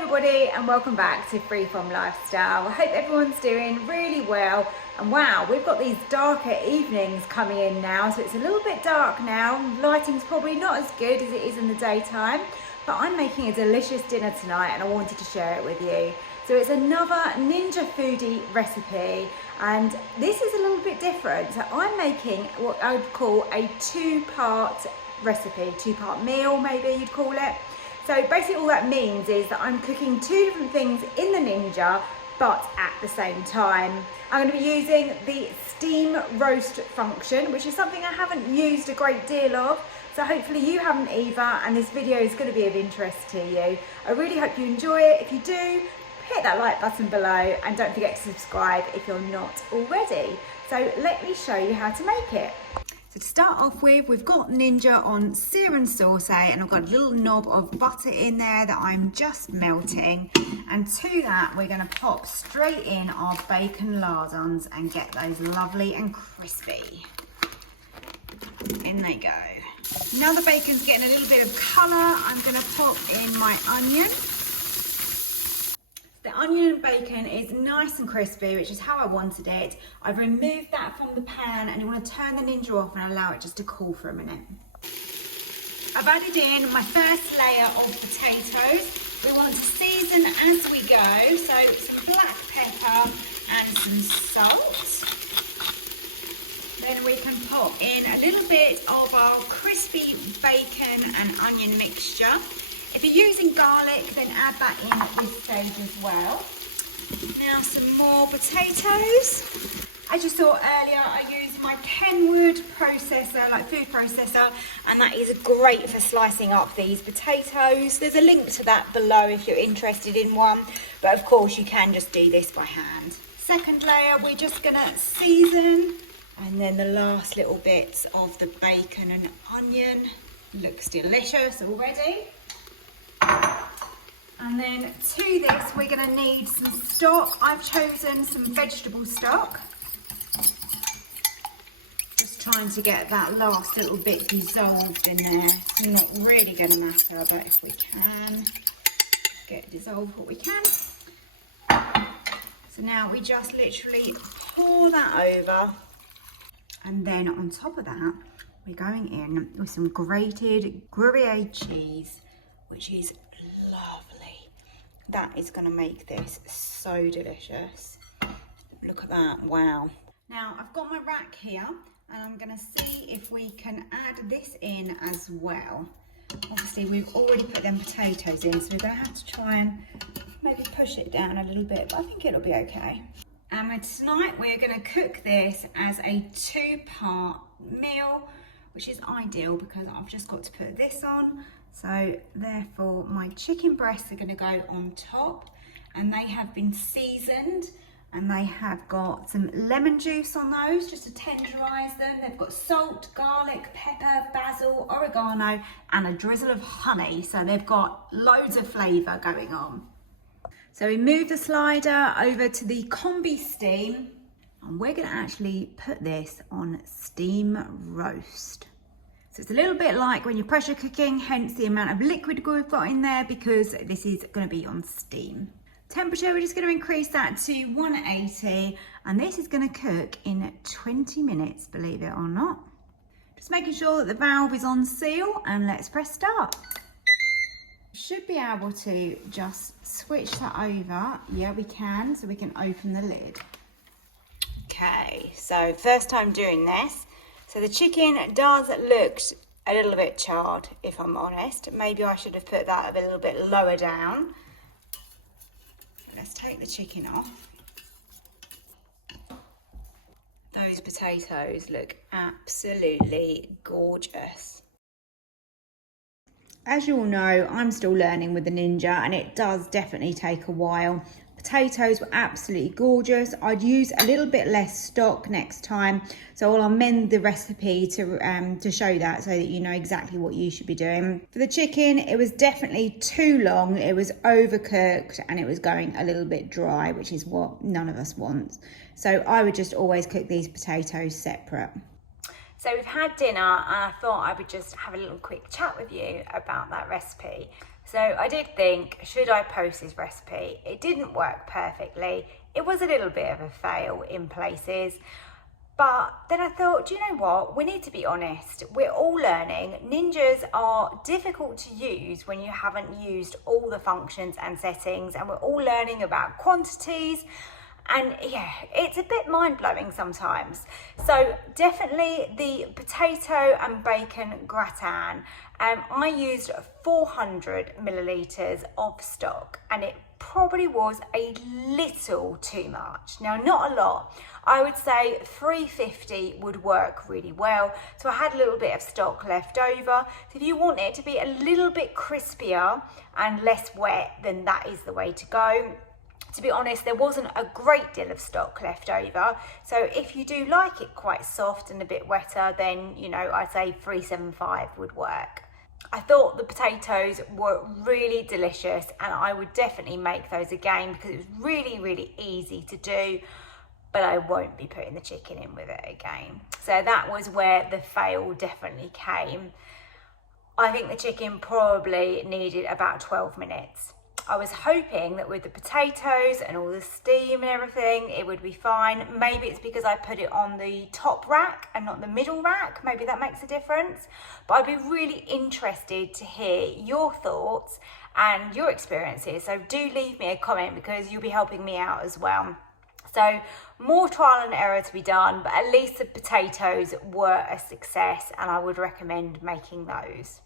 everybody and welcome back to Freeform Lifestyle. I hope everyone's doing really well, and wow, we've got these darker evenings coming in now, so it's a little bit dark now. Lighting's probably not as good as it is in the daytime, but I'm making a delicious dinner tonight and I wanted to share it with you. So it's another Ninja Foodi recipe, and this is a little bit different. So I'm making what I would call a two-part recipe, two-part meal maybe you'd call it. So basically all that means is that I'm cooking two different things in the Ninja, but at the same time. I'm going to be using the steam roast function, which is something I haven't used a great deal of. So hopefully you haven't either, and this video is going to be of interest to you. I really hope you enjoy it. If you do, hit that like button below and don't forget to subscribe if you're not already. So let me show you how to make it. So to start off with, we've got Ninja on sear and sauce, and I've got a little knob of butter in there that I'm just melting. And to that, we're going to pop straight in our bacon lardons and get those lovely and crispy. In they go. Now the bacon's getting a little bit of colour, I'm going to pop in my onion. The onion and bacon is nice and crispy, which is how I wanted it. I've removed that from the pan, and you want to turn the Ninja off and allow it just to cool for a minute. I've added in my first layer of potatoes. We want to season as we go, so some black pepper and some salt. Then we can pop in a little bit of our crispy bacon and onion mixture. If you're using garlic, then add that in at this stage as well. Now some more potatoes. As you saw earlier, I use my Kenwood processor, like food processor, and that is great for slicing up these potatoes. There's a link to that below if you're interested in one, but of course you can just do this by hand. Second layer, we're just gonna season, and then the last little bits of the bacon and onion. Looks delicious already. And then to this, we're going to need some stock. I've chosen some vegetable stock. Just trying to get that last little bit dissolved in there. It's not really going to matter, but if we can get it dissolved, what we can. So now we just literally pour that over. And then on top of that, we're going in with some grated Gruyere cheese, which is lovely. That is going to make this so delicious. Look at that, wow. Now I've got my rack here, and I'm going to see if we can add this in as well. Obviously we've already put them potatoes in, so we're going to have to try and maybe push it down a little bit, but I think it'll be okay. And tonight we're going to cook this as a two-part meal, which is ideal because I've just got to put this on. So therefore my chicken breasts are going to go on top, and they have been seasoned, and they have got some lemon juice on those just to tenderize them. They've got salt, garlic, pepper, basil, oregano, and a drizzle of honey. So they've got loads of flavour going on. So we move the slider over to the combi steam, and we're going to actually put this on steam roast. So it's a little bit like when you're pressure cooking, hence the amount of liquid we've got in there, because this is going to be on steam. Temperature, we're just going to increase that to 180, and this is going to cook in 20 minutes, believe it or not. Just making sure that the valve is on seal, and let's press start. Should be able to just switch that over. Yeah, we can, so we can open the lid. Okay, so first time doing this. So the chicken does look a little bit charred, if I'm honest. Maybe I should have put that a little bit lower down. Let's take the chicken off. Those potatoes look absolutely gorgeous. As you all know, I'm still learning with the Ninja, and it does definitely take a while. Potatoes were absolutely gorgeous. I'd use a little bit less stock next time, so I'll amend the recipe to show that, so that you know exactly what you should be doing. For the chicken, it was definitely too long. It was overcooked, and it was going a little bit dry, which is what none of us want. So I would just always cook these potatoes separate. So we've had dinner and I thought I would just have a little quick chat with you about that recipe. So I did think, should I post this recipe? It didn't work perfectly. It was a little bit of a fail in places. But then I thought, do you know what? We need to be honest. We're all learning. Ninjas are difficult to use when you haven't used all the functions and settings, and we're all learning about quantities. And yeah, it's a bit mind-blowing sometimes. So definitely the potato and bacon gratin. I used 400 millilitres of stock, and it probably was a little too much. Now, not a lot. I would say 350 would work really well. So I had a little bit of stock left over. So if you want it to be a little bit crispier and less wet, then that is the way to go. To be honest, there wasn't a great deal of stock left over. So if you do like it quite soft and a bit wetter, then, you know, I'd say 375 would work. I thought the potatoes were really delicious, and I would definitely make those again because it was really, really easy to do, but I won't be putting the chicken in with it again. So that was where the fail definitely came. I think the chicken probably needed about 12 minutes. I was hoping that with the potatoes and all the steam and everything, it would be fine. Maybe it's because I put it on the top rack and not the middle rack. Maybe that makes a difference. But I'd be really interested to hear your thoughts and your experiences. So do leave me a comment because you'll be helping me out as well. So more trial and error to be done, but at least the potatoes were a success, and I would recommend making those.